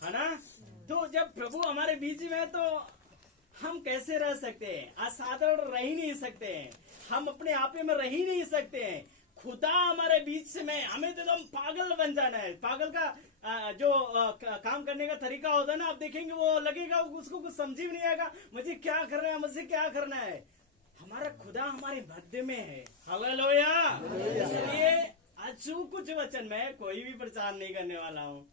है ना। तो जब प्रभु हमारे बीच में है तो हम कैसे रह सकते हैं? असाधारण रह ही नहीं सकते हैं, हम अपने आप में रह ही नहीं सकते हैं। खुदा हमारे बीच में, हमें तो एकदम पागल बन जाना है। पागल का जो काम करने का तरीका होता है ना, आप देखेंगे वो लगेगा उसको कुछ समझ ही नहीं आएगा, मुझे क्या करना है, मुझे क्या करना है। हमारा खुदा हमारे मध्य में है। हालेलुया। इसलिए आज जो कुछ वचन में कोई भी प्रचार नहीं करने वाला हूँ,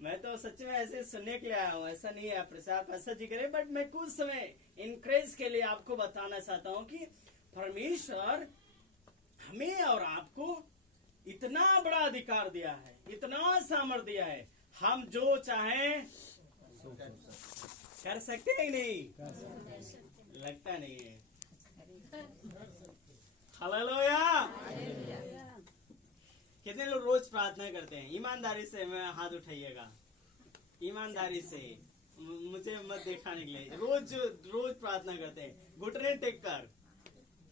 मैं तो सच में ऐसे सुनने के लिए आया हूँ, ऐसा नहीं है प्रचार पैसा जी करे, बट मैं कुछ समय इनकरेज के लिए आपको बताना चाहता हूँ कि परमेश्वर हमें और आपको इतना बड़ा अधिकार दिया है, इतना सामर्थ्य दिया है, हम जो चाहें कर सकते हैं नहीं, लगता नहीं है। हालेलुया। कितने लोग रोज प्रार्थना करते हैं? ईमानदारी से मैं हाथ उठाइएगा, ईमानदारी से, मुझे मत दिखाने के लिए। रोज रोज प्रार्थना करते हैं, घुटने टेक कर,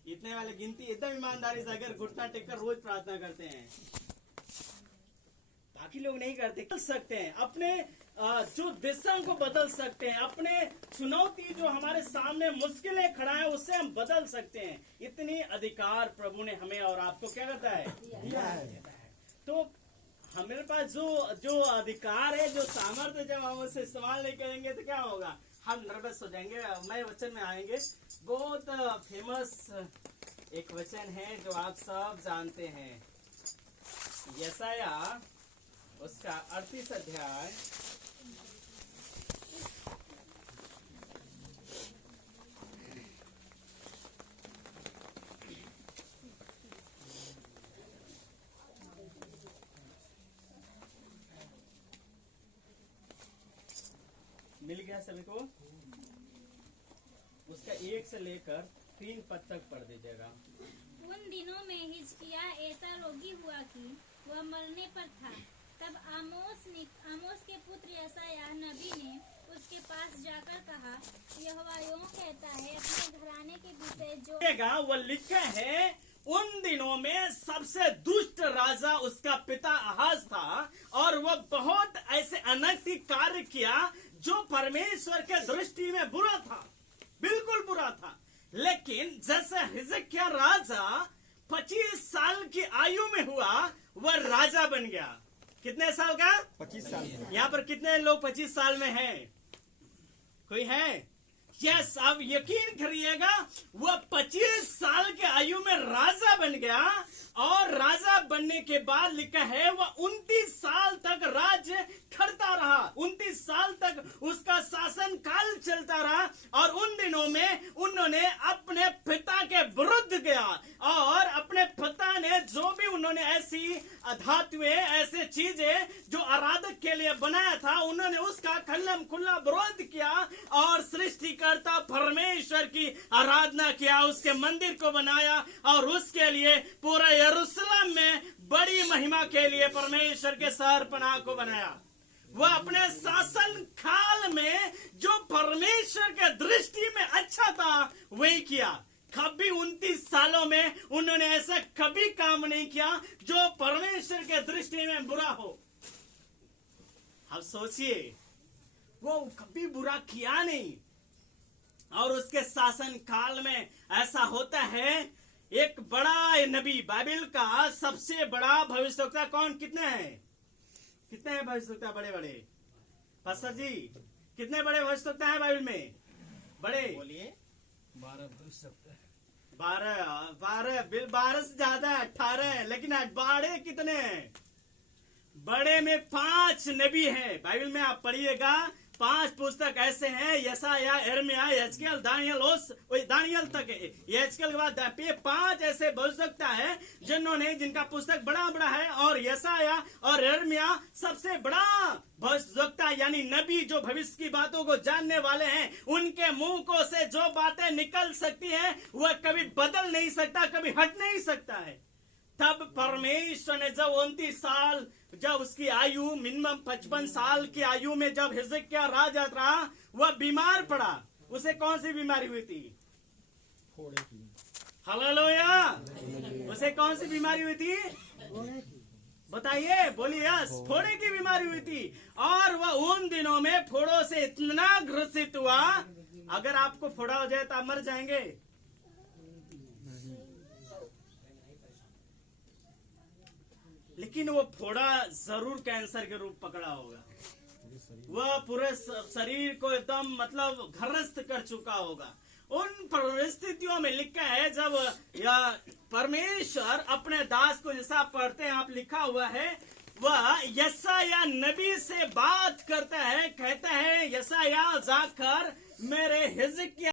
इतने वाले गिनती, एकदम ईमानदारी से अगर घुटना टेक कर रोज प्रार्थना करते हैं। बाकी लोग नहीं करते। कर सकते हैं, अपने जो दिशा को बदल सकते हैं, अपने चुनौती जो हमारे सामने मुश्किलें खड़ा है उससे हम बदल सकते हैं। इतनी अधिकार प्रभु ने हमें और आपको क्या करता है, दिया है। तो हमारे पास जो अधिकार है, जो सामर्थ्य, जब हम उसे इस्तेमाल नहीं करेंगे तो क्या होगा? हम नर्वस हो जाएंगे। मैं वचन में आएंगे, बहुत फेमस एक वचन है जो आप सब जानते हैं, यशाया उसका 38 अध्याय मिल गया सभी को? उसका 1 से लेकर 3 पद तक पढ़ दीजिएगा। उन दिनों में हिजकिय्याह ऐसा रोगी हुआ कि वह मरने पर था। तब आमोस के पुत्र यशायाह नबी ने उसके पास जाकर कहा, यहोवा यूं कहता है, अपने घराने के विषय जो वो लिखा है, उन दिनों में सबसे दुष्ट राजा उसका पिता आहाज था, और वह बहुत ऐसे अनैतिक कार्य किया जो परमेश्वर के दृष्टि में बुरा था, बिल्कुल बुरा था। लेकिन जैसे हिजकिय्याह राजा 25 साल की आयु में हुआ, वह राजा बन गया। कितने साल का? 25 साल। यहाँ पर कितने लोग 25 साल में हैं? कोई है? यस, आप यकीन करिएगा, वह 25 साल के आयु में राजा बन गया, और राजा बनने के बाद लिखा है वह 29 साल तक राज्य करता रहा। 29 साल तक उसका शासन काल चलता रहा, और उन दिनों में उन्होंने अपने पिता के विरुद्ध गया, और अपने पिता ने जो भी उन्होंने ऐसी धातुएं, ऐसे चीजें जो आराधक के लिए बनाया था, उन्होंने उसका खल्लम खुल्ला विरोध किया, और सृष्टिकर्ता परमेश्वर की आराधना किया, उसके मंदिर को बनाया, और उसके लिए पूरा यरूशलेम में बड़ी महिमा के लिए परमेश्वर के शहरपनाह को बनाया। वह अपने शासन काल में जो परमेश्वर के दृष्टि में अच्छा था वही किया। कभी 29 सालों में उन्होंने ऐसा कभी काम नहीं किया जो परमेश्वर के दृष्टि में बुरा हो। अब सोचिए, वो कभी बुरा किया नहीं, और उसके शासन काल में ऐसा होता है। एक बड़ा नबी, बाइबल का सबसे बड़ा भविष्यवक्ता कौन? कितने हैं? कितने हैं भविष्यवक्ता बड़े बड़े? पास्टर जी, कितने बड़े भविष्यवक्ता हैं बाइबल में? बड़े बोलिए। 12 भविष्यवक्ता। 12 से ज्यादा है, 18 है, लेकिन बड़े कितने हैं? बड़े में 5 नबी हैं। बाइबल में आप पढ़िएगा, 5 पुस्तक ऐसे हैं, यशायाह, यिर्मयाह, यहेजकेल, दानियल तक है। यहेजकेल के बाद 5 ऐसे भविष्यवक्ता है जिनका पुस्तक बड़ा बड़ा है, और यशायाह और यिर्मयाह सबसे बड़ा भविष्यवक्ता यानी नबी, जो भविष्य की बातों को जानने वाले हैं। उनके मुंह को से जो बातें निकल सकती हैं वह कभी बदल नहीं सकता, कभी हट नहीं सकता है। तब परमेश्वर ने जब 29 साल, जब उसकी आयु मिनिमम 55 साल की आयु में जब हिजकिय्याह राजा था, वह बीमार पड़ा। उसे कौन सी बीमारी हुई थी? फोड़े की। हालेलुया। उसे कौन सी बीमारी हुई थी? बताइए, बोलिए। यस, फोड़े की बीमारी हुई थी, और वह उन दिनों में फोड़ों से इतना ग्रसित हुआ, अगर आपको फोड़ा हो जाए तो आप मर जाएंगे। लेकिन वो फोड़ा जरूर कैंसर के रूप पकड़ा होगा, वह पूरे शरीर को एकदम मतलब घरस्त कर चुका होगा। उन परिस्थितियों में लिखा है जब यह परमेश्वर अपने दास को, जैसा पढ़ते हैं आप, लिखा हुआ है वह यशायाह नबी से बात करता है, कहता है यशायाह जाकर मेरे हिजकिय्याह